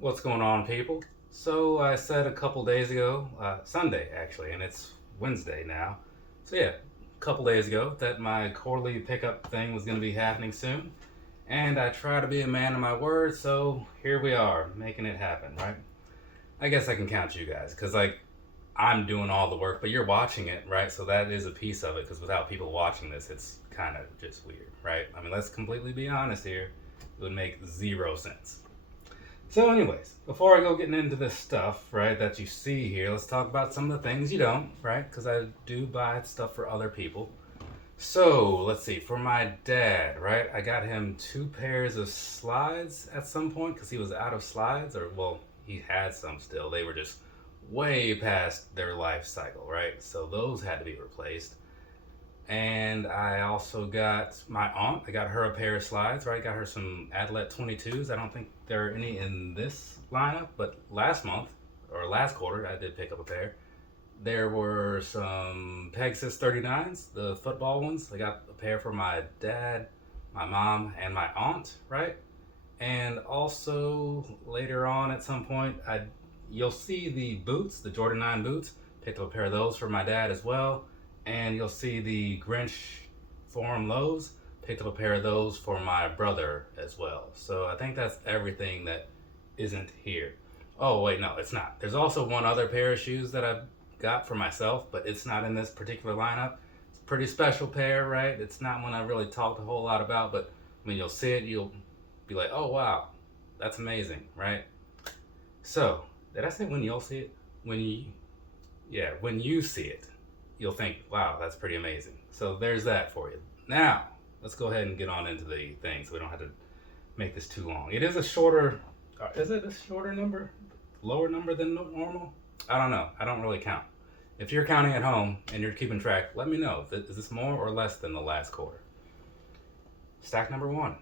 What's going on, people? So I said a couple days ago, Sunday actually, and it's Wednesday now. So yeah, a couple days ago that my quarterly pickup thing was going to be happening soon, and I try to be a man of my word. So here we are, making it happen, right? I guess I can count you guys, cause like I'm doing all the work, but you're watching it, right? So that is a piece of it, because without people watching this, it's kind of just weird, right? I mean, let's completely be honest here. It would make zero sense. So, anyways, before I go getting into this stuff, right, that you see here, let's talk about some of the things you don't, right? Because I do buy stuff for other people. So, let's see, for my dad, right, I got him two pairs of slides at some point because he was out of slides, or, well, he had some still. They were just way past their life cycle, right? So, those had to be replaced. And I also got my aunt. I got her a pair of slides, right? Got her some Adlet 22s. I don't think there are any in this lineup, but last month or last quarter, I did pick up a pair. There were some Pegasus 39s, the football ones. I got a pair for my dad, my mom, and my aunt, right? And also later on at some point, you'll see the boots, the Jordan 9 boots. Picked up a pair of those for my dad as well. And you'll see the Grinch Forum lows. Picked up a pair of those for my brother as well. So I think that's everything that isn't here. Oh wait, no, it's not. There's also one other pair of shoes that I've got for myself, but it's not in this particular lineup. It's a pretty special pair, right? It's not one I really talked a whole lot about, but when you'll see it, you'll be like, oh wow, that's amazing, right? So, did I say when you'll see it? When you see it, you'll think, wow, that's pretty amazing. So there's that for you. Now, let's go ahead and get on into the thing so we don't have to make this too long. It is a shorter, is it a shorter number? Lower number than normal? I don't know. I don't really count. If you're counting at home and you're keeping track, let me know. Is this more or less than the last quarter? Stack number one.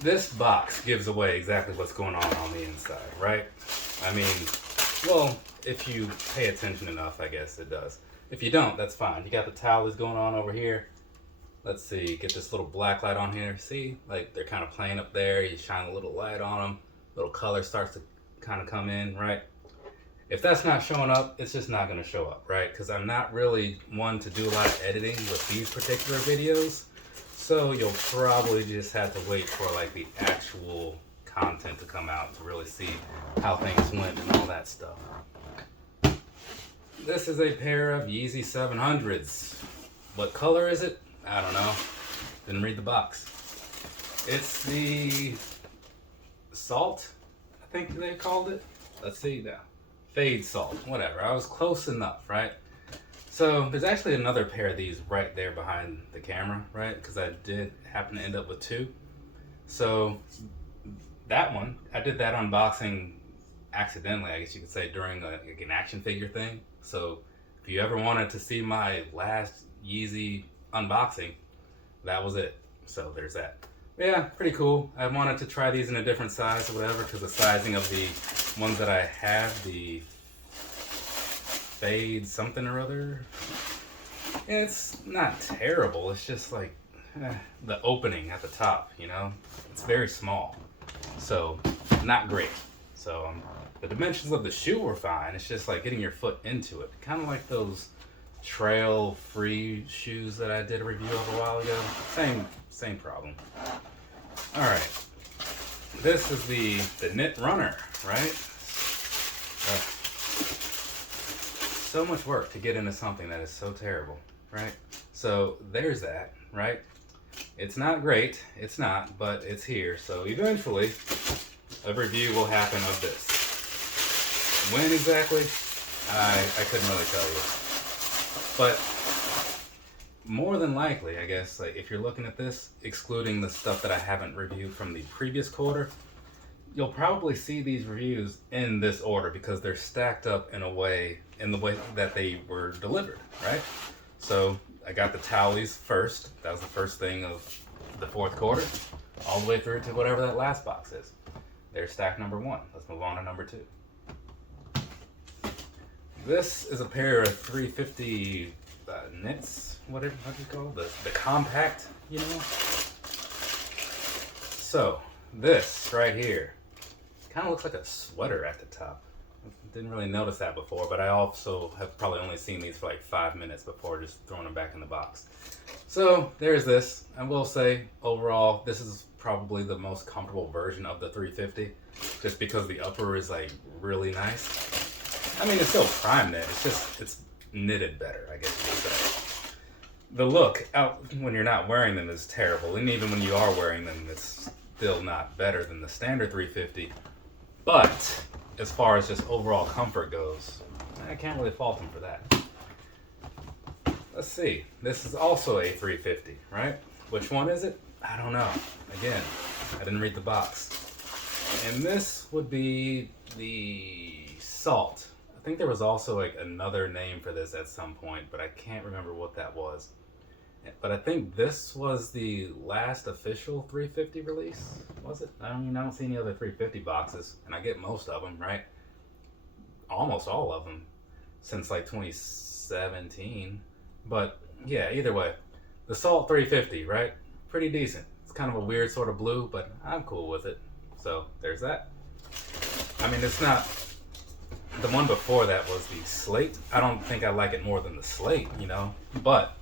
This box gives away exactly what's going on the inside, right? I mean, well, if you pay attention enough, I guess it does. If you don't, that's fine. You got the towels going on over here. Let's see, get this little black light on here. See, like they're kind of playing up there. You shine a little light on them. Little color starts to kind of come in, right? If that's not showing up, it's just not going to show up, right? Because I'm not really one to do a lot of editing with these particular videos. So you'll probably just have to wait for like the actual content to come out to really see how things went and all that stuff. This is a pair of Yeezy 700s. What color is it? I don't know. Didn't read the box. It's the Salt, I think they called it. Let's see now. Fade Salt, whatever. I was close enough, right? So there's actually another pair of these right there behind the camera, right? Because I did happen to end up with two. So that one, I did that unboxing accidentally, I guess you could say, during an action figure thing. So if you ever wanted to see my last Yeezy unboxing, that was it. So there's that. But yeah, pretty cool. I wanted to try these in a different size or whatever because the sizing of the ones that I have, the Fade something or other, it's not terrible. It's just like the opening at the top, you know? It's very small. So, not great. So, the dimensions of the shoe were fine. It's just like getting your foot into it. Kind of like those trail free shoes that I did a review of a while ago. Same problem. Alright. This is the Knit Runner, right? So much work to get into something that is so terrible, right? So there's that, right? It's not great, it's not, but it's here. So eventually, a review will happen of this. When exactly? I couldn't really tell you. But more than likely, I guess, like if you're looking at this, excluding the stuff that I haven't reviewed from the previous quarter, you'll probably see these reviews in this order because they're stacked up in the way that they were delivered, right? So I got the Towelies first. That was the first thing of the fourth quarter, all the way through to whatever that last box is. There's stack number one. Let's move on to number two. This is a pair of 350 knits, what do you call it? The compact, you know? So, this right here kind of looks like a sweater at the top. I didn't really notice that before, but I also have probably only seen these for like 5 minutes before just throwing them back in the box. So there's this. I will say, overall, this is probably the most comfortable version of the 350, just because the upper is like really nice. I mean, it's still prime knit. It's knitted better, I guess you could say. The look out when you're not wearing them is terrible, and even when you are wearing them, it's still not better than the standard 350. But as far as just overall comfort goes, I can't really fault them for that. Let's see. This is also a 350, right? Which one is it? I don't know. Again, I didn't read the box. And this would be the Salt. I think there was also like another name for this at some point, but I can't remember what that was. But I think this was the last official 350 release, was it? I don't see any other 350 boxes, and I get most of them, right? Almost all of them since like 2017. But yeah, either way, the Salt 350, right? Pretty decent. It's kind of a weird sort of blue, but I'm cool with it. So there's that. I mean, it's not... The one before that was the Slate. I don't think I like it more than the Slate, but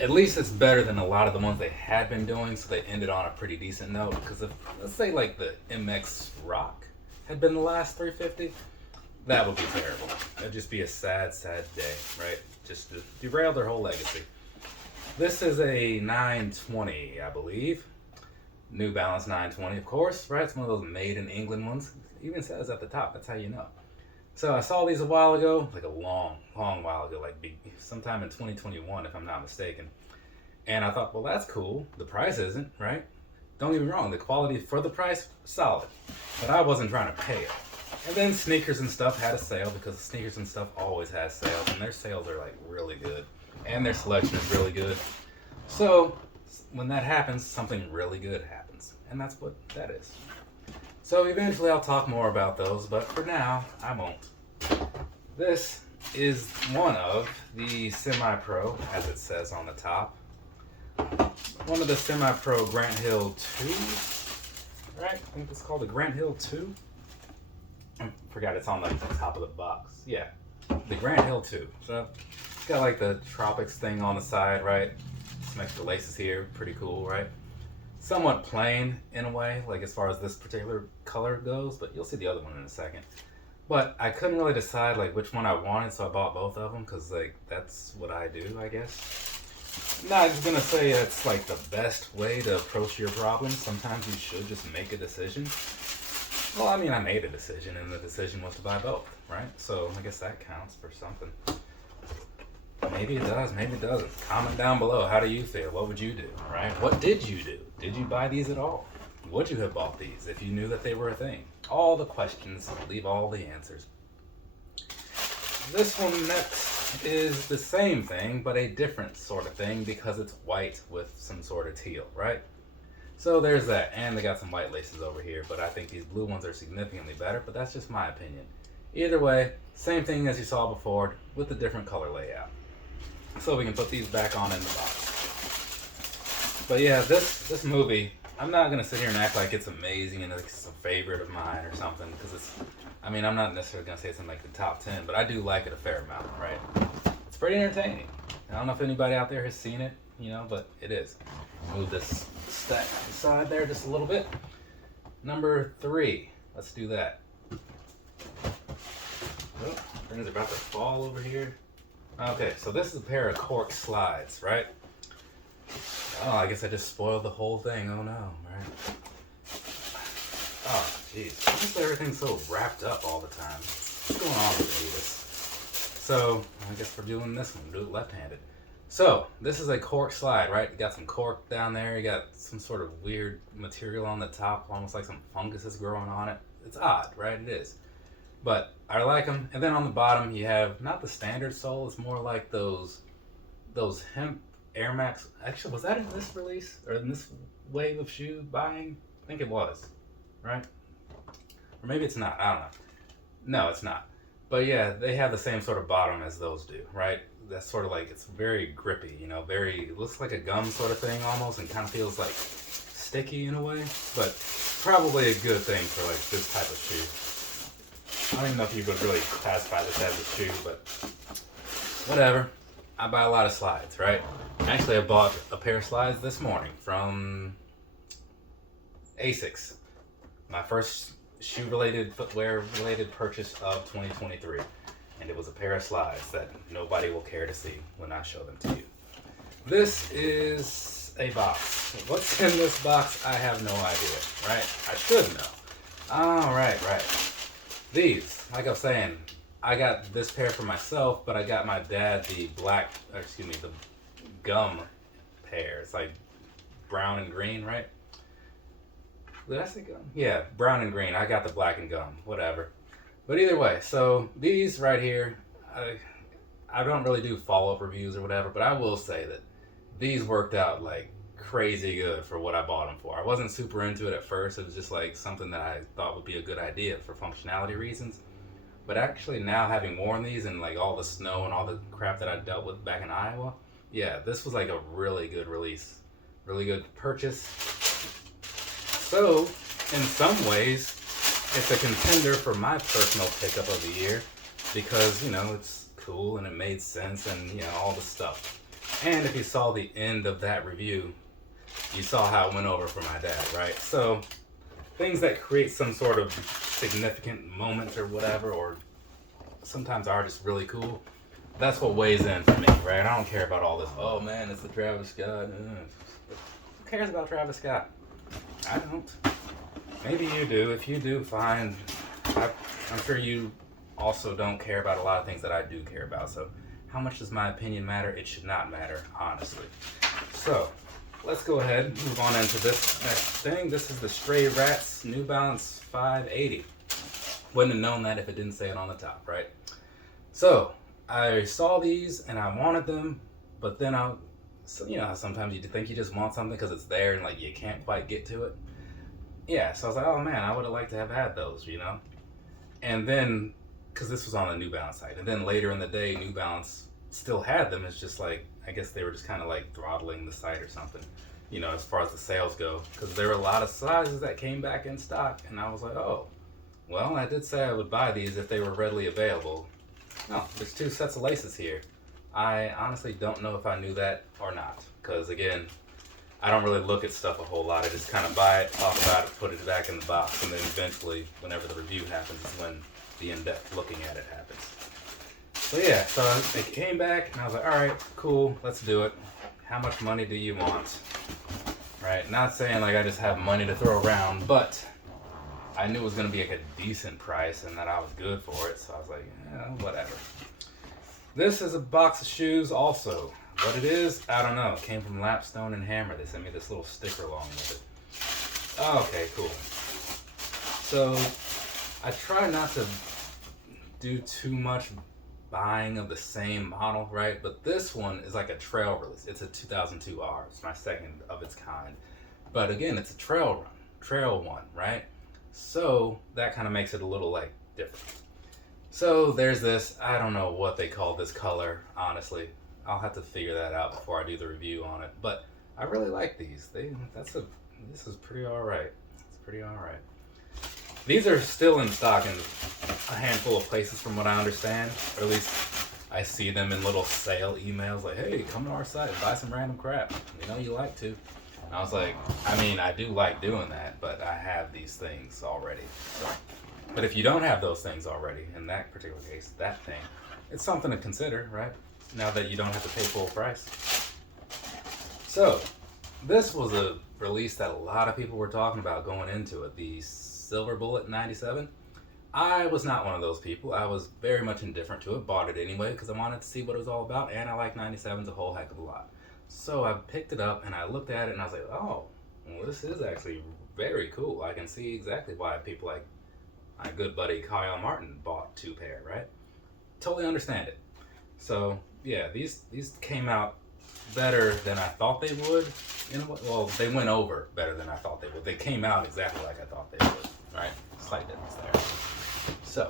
at least it's better than a lot of the ones they had been doing, so they ended on a pretty decent note. Because if, let's say, like the MX Rock had been the last 350, that would be terrible. It'd just be a sad, sad day, right? Just to derail their whole legacy. This is a 920, I believe. New Balance 920, of course, right? It's one of those made in England ones. It even says at the top, that's how you know. So I saw these a while ago, like a long while ago, like sometime in 2021, if I'm not mistaken. And I thought, well, that's cool. The price isn't, right? Don't get me wrong, the quality for the price, solid. But I wasn't trying to pay it. And then Sneakers and Stuff had a sale, because Sneakers and Stuff always has sales, and their sales are like really good. And their selection is really good. So when that happens, something really good happens. And that's what that is. So eventually I'll talk more about those, but for now, I won't. This is one of the Semi-Pro, as it says on the top. One of the Semi-Pro Grant Hill 2, right? I think it's called the Grant Hill 2. I forgot it's on the top of the box. Yeah, the Grant Hill 2. So it's got like the Tropics thing on the side, right? Some extra laces here, pretty cool, right? Somewhat plain in a way, like as far as this particular color goes, but you'll see the other one in a second. But I couldn't really decide like which one I wanted, so I bought both of them, because like that's what I do, I guess. I'm not gonna say it's like the best way to approach your problem. Sometimes you should just make a decision. Well, I mean, I made a decision, and the decision was to buy both, right? So I guess that counts for something. Maybe it does, maybe it doesn't. Comment down below, how do you feel? What would you do, right? What did you do? Did you buy these at all? Would you have bought these if you knew that they were a thing? All the questions, leave all the answers. This one next is the same thing, but a different sort of thing, because it's white with some sort of teal, right? So there's that, and they got some white laces over here, but I think these blue ones are significantly better, but that's just my opinion. Either way, same thing as you saw before, with a different color layout. So we can put these back on in the box. But yeah, this movie, I'm not gonna sit here and act like it's amazing and it's a favorite of mine or something, because it's, I mean, I'm not necessarily gonna say it's in like the top 10, but I do like it a fair amount, right? It's pretty entertaining. I don't know if anybody out there has seen it, but it is. Move this stack aside there just a little bit. Number 3, let's do that. Oh, things are about to fall over here. Okay, so this is a pair of cork slides, right? Oh, I guess I just spoiled the whole thing. Oh no, right? Oh, jeez. Why is everything so wrapped up all the time? What's going on with Adidas? So, I guess we're doing this one. Do it left-handed. So, this is a cork slide, right? You got some cork down there. You got some sort of weird material on the top, almost like some fungus is growing on it. It's odd, right? It is. But I like them. And then on the bottom, you have not the standard sole. It's more like those hemp Air Max. Actually, was that in this release or in this wave of shoe buying? I think it was, right? Or maybe it's not. I don't know. No, it's not. But yeah, they have the same sort of bottom as those do, right? That's sort of like, it's very grippy, very, it looks like a gum sort of thing almost, and kind of feels like sticky in a way, but probably a good thing for like this type of shoe. I don't even know if you would really classify this as a shoe, but whatever. I buy a lot of slides, right? Actually, I bought a pair of slides this morning from Asics. My first shoe-related, footwear-related purchase of 2023. And it was a pair of slides that nobody will care to see when I show them to you. This is a box. What's in this box? I have no idea, right? I should know. Oh, right. These, like I was saying, I got this pair for myself, but I got my dad the the gum pair. It's like brown and green, right? Did I say gum? Yeah, brown and green. I got the black and gum, whatever. But either way, so these right here, I don't really do follow-up reviews or whatever, but I will say that these worked out like crazy good for what I bought them for. I wasn't super into it at first. It was just like something that I thought would be a good idea for functionality reasons. But actually now having worn these and like all the snow and all the crap that I dealt with back in Iowa, yeah, this was like a really good release. Really good purchase. So, in some ways, it's a contender for my personal pickup of the year because, you know, it's cool and it made sense and, you know, all the stuff. And if you saw the end of that review, you saw how it went over for my dad, right? So, things that create some sort of significant moment or whatever, or sometimes are just really cool, that's what weighs in for me, right? I don't care about all this, oh man, it's the Travis Scott. Who cares about Travis Scott? I don't. Maybe you do. If you do, fine. I'm sure you also don't care about a lot of things that I do care about. So how much does my opinion matter? It should not matter, honestly. So let's go ahead and move on into this next thing. This is the Stray Rats New Balance 580. Wouldn't have known that if it didn't say it on the top, right? So I saw these and I wanted them, but then so you know how sometimes you think you just want something because it's there and like you can't quite get to it? Yeah, so I was like, oh man, I would have liked to have had those, you know? And then, because this was on the New Balance site, and then later in the day, New Balance still had them. It's just like, I guess they were just kind of like throttling the site or something, you know, as far as the sales go. Because there were a lot of sizes that came back in stock, and I was like, oh, well, I did say I would buy these if they were readily available. No, there's 2 sets of laces here. I honestly don't know if I knew that or not, because again, I don't really look at stuff a whole lot. I just kind of buy it, talk about it, put it back in the box, and then eventually, whenever the review happens, is when the in-depth looking at it happens. So yeah, so it came back, and I was like, all right, cool, let's do it. How much money do you want? Right, not saying like I just have money to throw around, but I knew it was going to be like a decent price and that I was good for it, so I was like, yeah, whatever. This is a box of shoes also. What it is, I don't know. It came from Lapstone and Hammer. They sent me this little sticker along with it. Oh, okay, cool. So, I try not to do too much buying of the same model, right? But this one is like a trail release. It's a 2002 R. It's my second of its kind. But again, it's a trail one, right? So, that kind of makes it a little, like, different. So, there's this. I don't know what they call this color, honestly. I'll have to figure that out before I do the review on it. But I really like these. This is pretty alright. It's pretty alright. These are still in stock in a handful of places from what I understand. Or at least I see them in little sale emails like, hey, come to our site and buy some random crap. You know you like to. And I was like, I mean, I do like doing that, but I have these things already. So. But if you don't have those things already, in that particular case, that thing, it's something to consider, right? Now that you don't have to pay full price. So, this was a release that a lot of people were talking about going into it, the Silver Bullet 97. I was not one of those people. I was very much indifferent to it, bought it anyway because I wanted to see what it was all about, and I like 97s a whole heck of a lot. So I picked it up and I looked at it and I was like, oh, well, this is actually very cool. I can see exactly why people like my good buddy Kyle Martin bought 2 pair, right? Totally understand it. So yeah, these came out better than I thought they would. Well, they went over better than I thought they would. They came out exactly like I thought they would, right? Slight difference there. So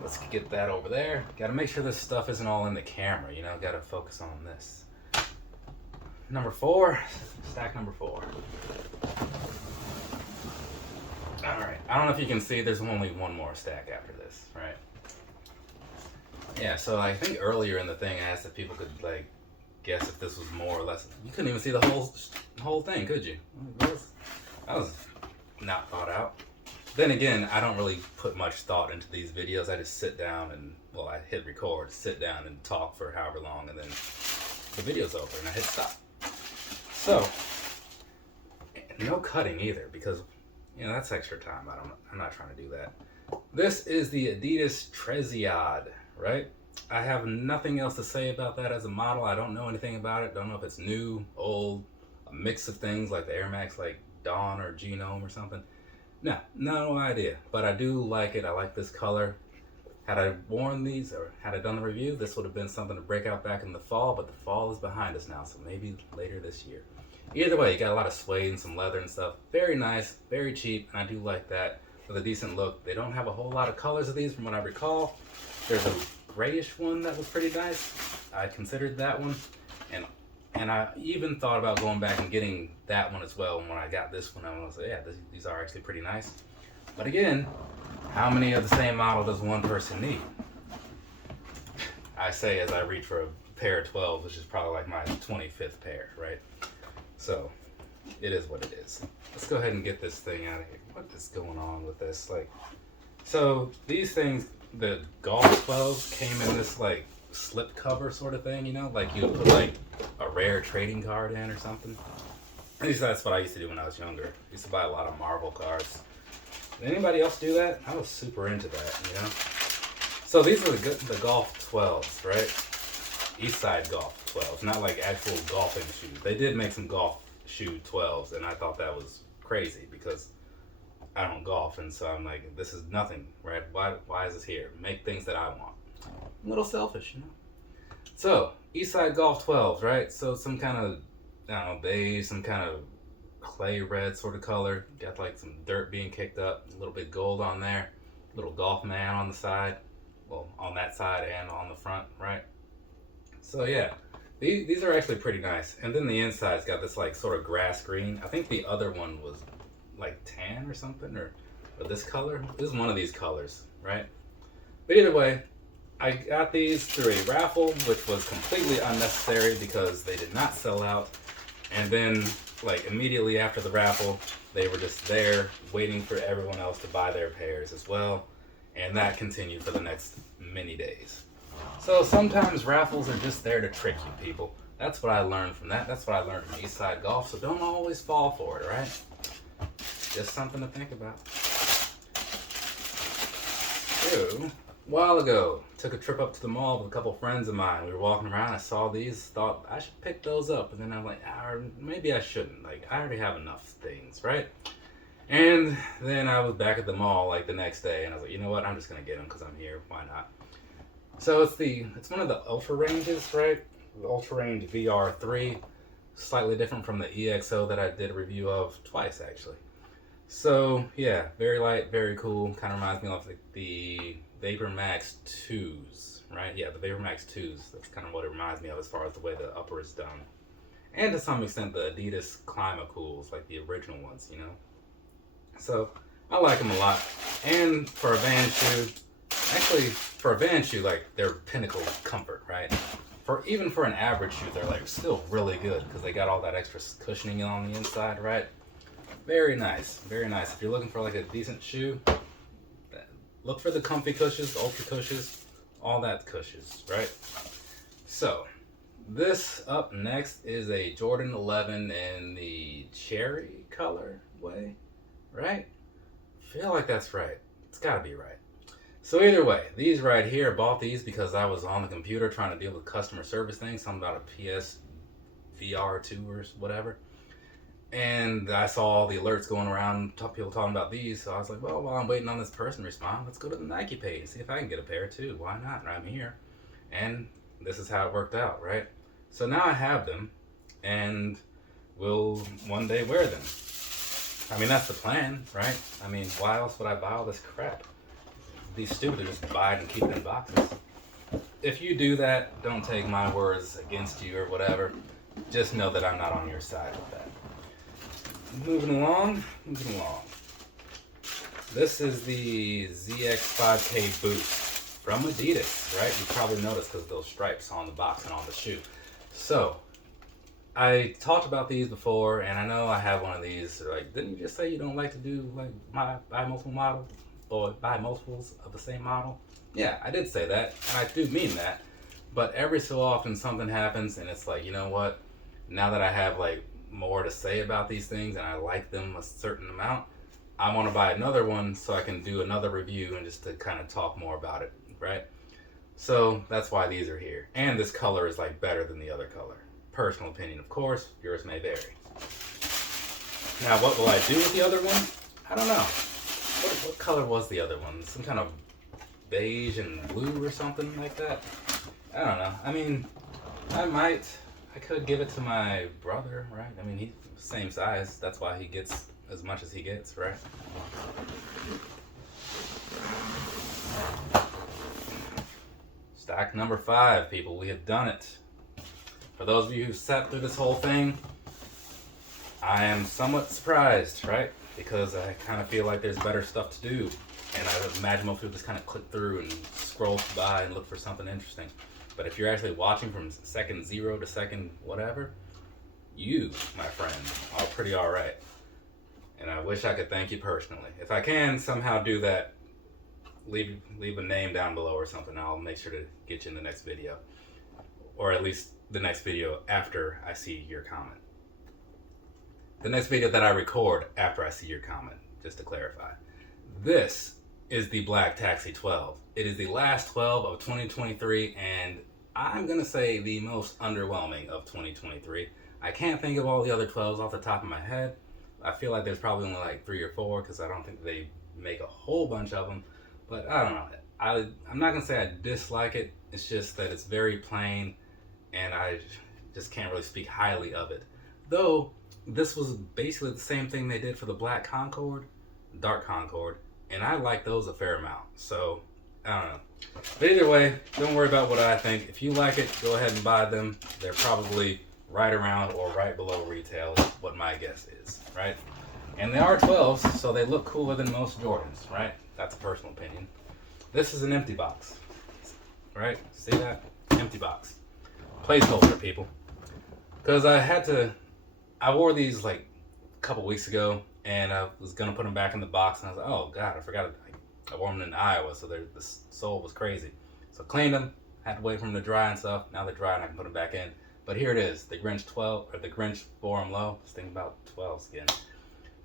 let's get that over there. Got to make sure this stuff isn't all in the camera, you know. Got to focus on this. number 4, stack number 4. Alright, I don't know if you can see, there's only one more stack after this, right? Yeah, so I think earlier in the thing I asked if people could like guess if this was more or less. You couldn't even see the whole thing, could you? That was not thought out. Then again, I don't really put much thought into these videos. I just sit down and, well, I hit record, sit down and talk for however long, and then the video's over and I hit stop. So, no cutting either, because, you know, that's extra time. I'm not trying to do that. This is the Adidas Treziad, right? I have nothing else to say about that as a model. I don't know anything about it. Don't know if it's new, old, a mix of things like the Air Max, like Dawn or Genome or something. No idea. But I do like it. I like this color. Had I worn these or had I done the review, this would have been something to break out back in the fall, but the fall is behind us now, so maybe later this year. Either way, you got a lot of suede and some leather and stuff. Very nice, very cheap, and I do like that with a decent look. They don't have a whole lot of colors of these from what I recall. There's a grayish one that was pretty nice. I considered that one, and I even thought about going back and getting that one as well. And when I got this one, I was like, yeah, these are actually pretty nice. But again, how many of the same model does one person need? I say as I reach for a pair of 12, which is probably like my 25th pair, right? So, it is what it is. Let's go ahead and get this thing out of here. What is going on with this? Like, so these things, the Golf 12s came in this like slip cover sort of thing, you know? Like you would put like a rare trading card in or something. At least that's what I used to do when I was younger. I used to buy a lot of Marvel cards. Did anybody else do that? I was super into that, you know? So these are the Golf 12s, right? Eastside Golf 12s, not like actual golfing shoes. They did make some golf shoe 12s, and I thought that was crazy because I don't golf, and so I'm like, this is nothing, right? Why is this here? Make things that I want. A little selfish, you know? So, Eastside Golf 12s, right? So some kind of, I don't know, beige, some kind of clay red sort of color. Got like some dirt being kicked up, a little bit gold on there. Little golf man on the side. Well, on that side and on the front, right? So yeah, these are actually pretty nice. And then the inside's got this like sort of grass green. I think the other one was like tan or something, or this color. This is one of these colors, right? But either way, I got these through a raffle, which was completely unnecessary because they did not sell out. And then, like, immediately after the raffle, they were just there waiting for everyone else to buy their pairs as well. And that continued for the next many days. So sometimes raffles are just there to trick you, people. That's what I learned from that. That's what I learned from Eastside Golf. So don't always fall for it, right? Just something to think about. So, a while ago, took a trip up to the mall with a couple friends of mine. We were walking around, I saw these, thought I should pick those up. And then I'm like, maybe I shouldn't. Like, I already have enough things, right? And then I was back at the mall like the next day, and I was like, you know what? I'm just gonna get them because I'm here. Why not? So it's one of the Ultra Ranges, right? The Ultra Range VR3, slightly different from the EXO that I did a review of twice actually. So yeah, very light, very cool. Kind of reminds me of like the Vapor Max 2s, right? Yeah, the Vapor Max 2s. That's kind of what it reminds me of as far as the way the upper is done. And to some extent the Adidas Climacools, like the original ones, you know? So I like them a lot. And for a Vans shoe, like they're pinnacle comfort, right? Even for an average shoe, they're like still really good because they got all that extra cushioning on the inside, right? Very nice, very nice. If you're looking for like a decent shoe, look for the comfy cushions, the ultra cushions, all that cushions, right? So this up next is a Jordan 11 in the cherry color way, right? Feel like that's right. It's gotta be right. So either way, these right here, bought these because I was on the computer trying to deal with customer service things, something about a PS VR2 or whatever. And I saw all the alerts going around, people talking about these, so I was like, well, while I'm waiting on this person to respond, let's go to the Nike page and see if I can get a pair too. Why not? I'm here. And this is how it worked out, right? So now I have them, and will one day wear them. I mean, that's the plan, right? I mean, why else would I buy all this crap? Be stupid to just buy it and keep it in boxes. If you do that, don't take my words against you or whatever. just know that I'm not on your side with that. Moving along. This is the ZX5K boot from Adidas, right? You probably noticed because of those stripes on the box and on the shoe. So, I talked about these before, and I know I have one of these. Like, didn't you just say you don't like to do like buy multiple models or buy multiples of the same model? Yeah, I did say that, and I do mean that. But every so often something happens, and it's like, you know what? Now that I have like more to say about these things, and I like them a certain amount, I want to buy another one so I can do another review and just to kind of talk more about it, right? So that's why these are here. And this color is like better than the other color. Personal opinion, of course. Yours may vary. Now, what will I do with the other one? I don't know. What color was the other one? Some kind of beige and blue or something like that? I don't know. I mean, I could give it to my brother, right? I mean, he's the same size. That's why he gets as much as he gets, right? Stack number 5, people. We have done it. For those of you who sat through this whole thing, I am somewhat surprised, right? Because I kind of feel like there's better stuff to do. And I imagine most people just kind of click through and scroll by and look for something interesting. But if you're actually watching from second 0 to second whatever, you, my friend, are pretty alright. And I wish I could thank you personally. If I can somehow do that, leave a name down below or something. I'll make sure to get you in the next video. Or at least the next video after I see your comment. The next video that I record after I see your comment, just to clarify. This is the Black Taxi 12. It is the last 12 of 2023, and I'm going to say the most underwhelming of 2023. I can't think of all the other 12s off the top of my head. I feel like there's probably only like 3 or 4 because I don't think they make a whole bunch of them. But I don't know. I'm not going to say I dislike it. It's just that it's very plain and I just can't really speak highly of it. Though, this was basically the same thing they did for the Black Concorde, Dark Concorde, and I like those a fair amount. So, I don't know. But either way, don't worry about what I think. If you like it, go ahead and buy them. They're probably right around or right below retail is what my guess is, right? And they are 12s, so they look cooler than most Jordans, right? That's a personal opinion. This is an empty box, right? See that? Empty box. Placeholder, people. Because I wore these like a couple weeks ago, and I was going to put them back in the box, and I was like, oh God, I forgot. I wore them in Iowa, so the sole was crazy. So cleaned them, had to wait for them to dry and stuff. Now they're dry and I can put them back in. But here it is, the Grinch 12, or the Grinch 4 low. Just thinking about 12s again.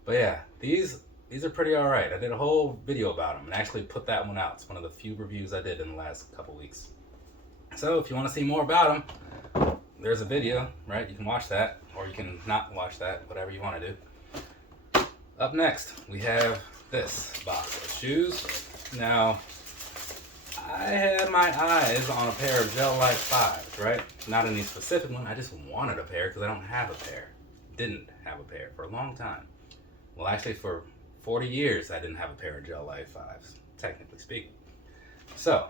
But yeah, these are pretty alright. I did a whole video about them and actually put that one out. It's one of the few reviews I did in the last couple weeks. So if you want to see more about them, there's a video, right? You can watch that, or you can not watch that, whatever you want to do. Up next, we have this box of shoes. Now, I had my eyes on a pair of Gel Light 5s, right? Not any specific one. I just wanted a pair because I don't have a pair. Didn't have a pair for a long time. Well, actually, for 40 years, I didn't have a pair of Gel Light 5s, technically speaking. So,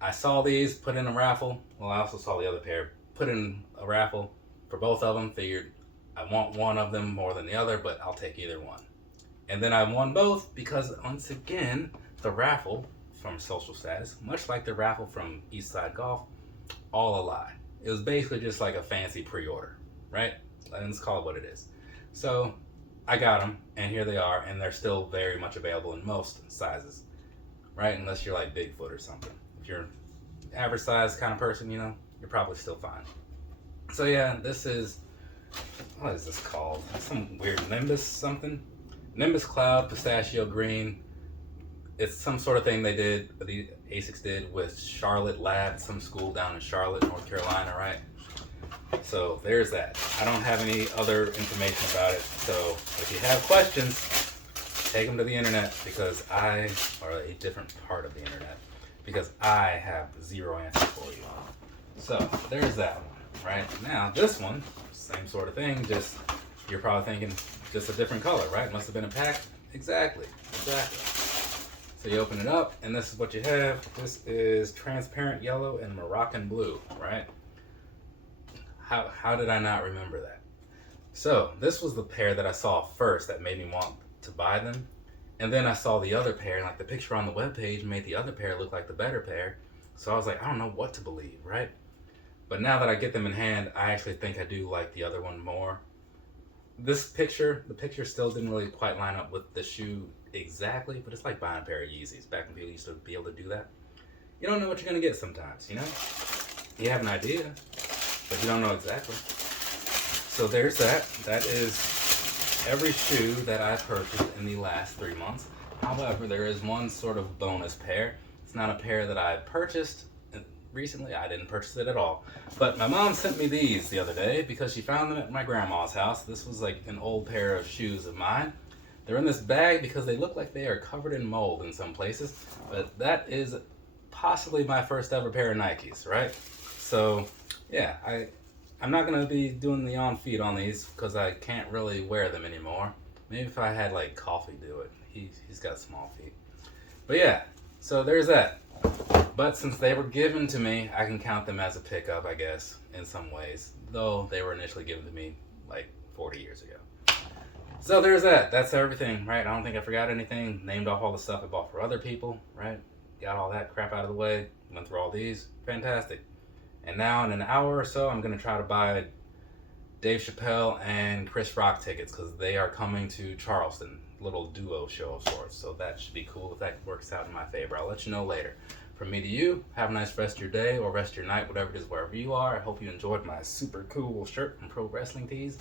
I saw these, put in a raffle. Well, I also saw the other pair, put in a raffle for both of them. Figured I want one of them more than the other, but I'll take either one. And then I won both because, once again, the raffle from Social Status, much like the raffle from Eastside Golf, all a lie. It was basically just like a fancy pre-order, right? Let's call it what it is. So I got them, and here they are, and they're still very much available in most sizes, right? Unless you're like Bigfoot or something. If you're an average size kind of person, you know, you're probably still fine. So yeah, this is, what is this called? Some weird Nimbus something? Nimbus Cloud Pistachio Green. It's some sort of thing they did, the Asics did with Charlotte Lab, some school down in Charlotte, North Carolina, right? So there's that. I don't have any other information about it. So if you have questions, take them to the internet or a different part of the internet, because I have zero answers for you. So there's that one, right? Now this one, same sort of thing, just you're probably thinking just a different color, right? Must have been a pack. Exactly. So you open it up, and this is what you have. This is transparent yellow and Moroccan blue, right? How did I not remember that? So this was the pair that I saw first that made me want to buy them. And then I saw the other pair, and like the picture on the webpage made the other pair look like the better pair. So I was like, I don't know what to believe, right? But now that I get them in hand, I actually think I do like the other one more. The picture still didn't really quite line up with the shoe exactly, but it's like buying a pair of Yeezys. Back when people used to be able to do that. You don't know what you're gonna get sometimes, you know? You have an idea, but you don't know exactly. So there's that. That is every shoe that I've purchased in the last 3 months. However, there is one sort of bonus pair. It's not a pair that I purchased recently. I didn't purchase it at all. But my mom sent me these the other day because she found them at my grandma's house. This was like an old pair of shoes of mine. They're in this bag because they look like they are covered in mold in some places. But that is possibly my first ever pair of Nikes, right? So yeah, I'm not gonna be doing the on feet on these because I can't really wear them anymore. Maybe if I had like Coffee do it. He's got small feet. But yeah, so there's that. But since they were given to me, I can count them as a pickup, I guess, in some ways. Though they were initially given to me like 40 years ago. So there's that. That's everything, right? I don't think I forgot anything. Named off all the stuff I bought for other people, right? Got all that crap out of the way. Went through all these. Fantastic. And now in an hour or so, I'm going to try to buy Dave Chappelle and Chris Rock tickets because they are coming to Charleston. Little duo show of sorts. So that should be cool if that works out in my favor. I'll let you know later. From me to you, have a nice rest of your day or rest of your night, whatever it is, wherever you are. I hope you enjoyed my super cool shirt from Pro Wrestling Tees.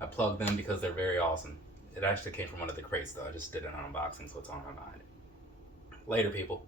I plugged them because they're very awesome. It actually came from one of the crates though. I just did an unboxing, so it's on my mind. Later, people.